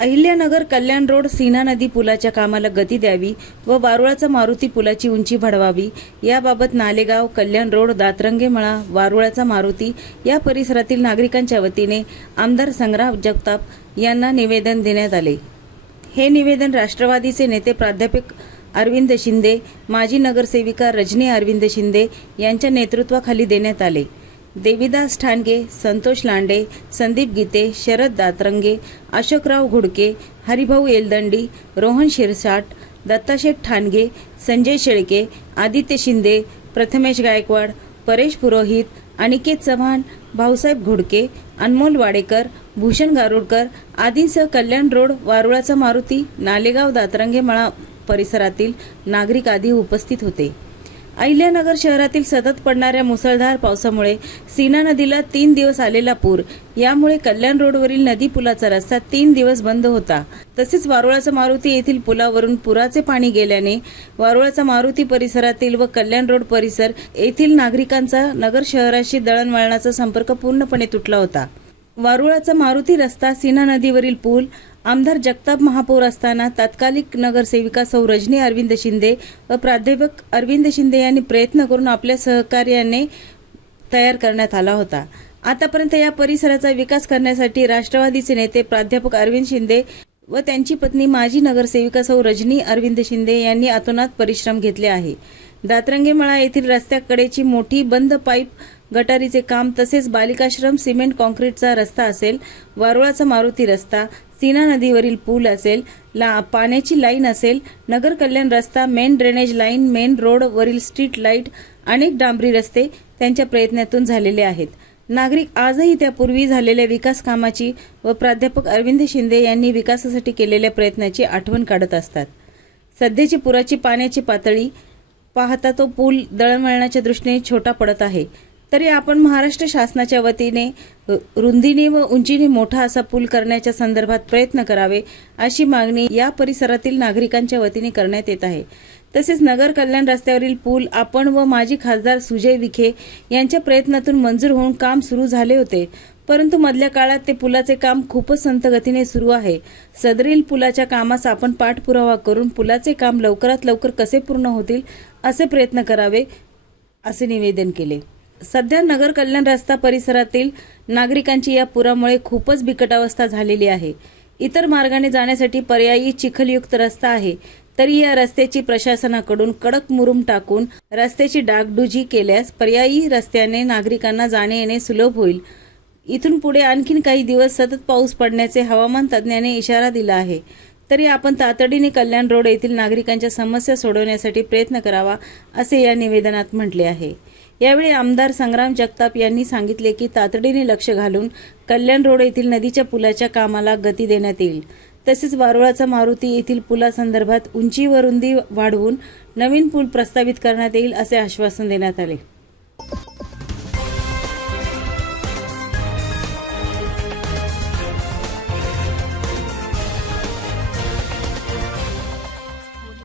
अहिल्यानगर कल्याण road Sina नदी पुलाच्या कामाला गती द्यावी व वारुळाचा मारुती पुलाची उंची वाढवावी. याबाबत नालेगाव कल्याण रोड दातरंगे मळा वारुळाचा मारुती या परिसरातील नागरिकांच्या वतीने आमदार संग्राम जगताप यांना निवेदन देण्यात आले. हे निवेदन राष्ट्रवादीचे नेते प्राध्यापक अरविंद शिंदे माजी नगरसेविका रजनी अरविंद शिंदे यांच्या नेतृत्वाखाली देण्यात आले. देविदास ठाणगे संतोष लांडे संदीप गीते शरद दातरंगे अशोकराव घुडके हरिभाऊ एलदंडी रोहन शिरसाट दत्ताशेठ ठाणगे संजय शेळके आदित्य शिंदे प्रथमेश गायकवाड परेश पुरोहित अनिकेत चव्हाण भाऊसाहेब घोडके अनमोल वाडेकर भूषण गारुडकर आदींसह कल्याण रोड वारुळाचा मारुती नालेगाव दातरंगे मळा परिसरातील नागरिक आदी उपस्थित होते. अहिल्यानगर शहरातील सतत पडणाऱ्या मुसळधार पावसामुळे सीना नदीला तीन दिवस आलेला पूर. यामुळे कल्याण रोडवरील नदी पुलाचा रस्ता तीन दिवस बंद होता. तसेच वारुळाचा मारुती येथील पुलावरून पुराचे पाणी गेल्याने वारुळाचा मारुती परिसरातील व कल्याण रोड परिसर येथील नागरिकांचा नगर शहराशी दळणवळणाचा संपर्क पूर्णपणे तुटला होता. वारुळाचा मारुती रस्ता सीना नदीवरील पूल आमदार जगताप महापौर असताना तात्कालिक नगरसेविका सौ रजनी अरविंद शिंदे व प्राध्यापक अरविंद शिंदे यांनी प्रयत्न करून आपल्या सहकार्याने तयार करण्यात आला होता. आतापर्यंत या परिसराचा विकास करण्यासाठी राष्ट्रवादीचे नेते प्राध्यापक अरविंद शिंदे व त्यांची पत्नी माजी नगरसेविका सौ रजनी अरविंद शिंदे यांनी अतोनात परिश्रम घेतले आहे. दातरंगेमळा येथील रस्त्याकडेची मोठी बंद पाईप गटारीचे काम तसेच बालिकाश्रम सिमेंट कॉन्क्रीटचा रस्ता असेल वारुळाचा मारुती रस्ता सीना नदीवरील पूल असेल ला पाण्याची लाईन असेल नगर कल्याण रस्ता मेन ड्रेनेज लाईन मेन रोडवरील स्ट्रीट लाइट अनेक डांबरी रस्ते त्यांच्या प्रयत्नातून झालेले आहेत. नागरिक आजही त्यापूर्वी झालेल्या विकास कामाची व प्राध्यापक अरविंद शिंदे यांनी विकासासाठी केलेल्या प्रयत्नाची आठवण काढत असतात. सध्याची पुराची पाण्याची पातळी पाहता तो पूल दळणवळणाच्या दृष्टीने छोटा पडत आहे. तरी आपण महाराष्ट्र शासनाच्या वतीने रुंदीने व उंचीने मोठा असा पूल करण्याच्या संदर्भात प्रयत्न करावे अशी मागणी या परिसरातील नागरिकांच्या वतीने करण्यात येत आहे. तसेच नगर कल्याण रस्त्यावरील पूल आपण व माजी खासदार सुजय विखे यांच्या प्रयत्नातून मंजूर होऊन काम सुरू झाले होते. परंतु मधल्या काळात ते पुलाचे काम खूपच संत गतीने सुरू आहे. सदरील पुलाच्या कामास आपण पाठपुरावा करून पुलाचे काम लवकरात लवकर कसे पूर्ण होतील असे प्रयत्न करावे असे निवेदन केले. सध्या नगर कल्याण रस्ता परिसरातील नागरिकांची या पुरामुळे खूपच बिकट अवस्था झालेली आहे. इतर मार्गाने जाण्यासाठी पर्यायी चिखलयुक्त रस्ता आहे. तरी या रस्त्याची प्रशासनाकडून कडक मुरुम टाकून रस्त्याची डागडुजी केल्यास पर्यायी रस्त्याने नागरिकांना जाणे येणे सुलभ होईल. इथून पुढे आणखीन काही दिवस सतत पाऊस पडण्याचे हवामान तज्ज्ञाने इशारा दिला आहे. तरी आपण तातडीने कल्याण रोड येथील नागरिकांच्या समस्या सोडवण्यासाठी प्रयत्न करावा असे या निवेदनात म्हटले आहे. यावेळी आमदार संग्राम जगताप यांनी सांगितले की तातडीने लक्ष घालून कल्याण रोड येथील नदीच्या पुलाच्या कामाला गती देण्यात येईल. तसेच वारुळाचा मारुती येथील पुलासंदर्भात उंची व रुंदी वाढवून नवीन पूल प्रस्तावित करण्यात येईल असे आश्वासन देण्यात आले.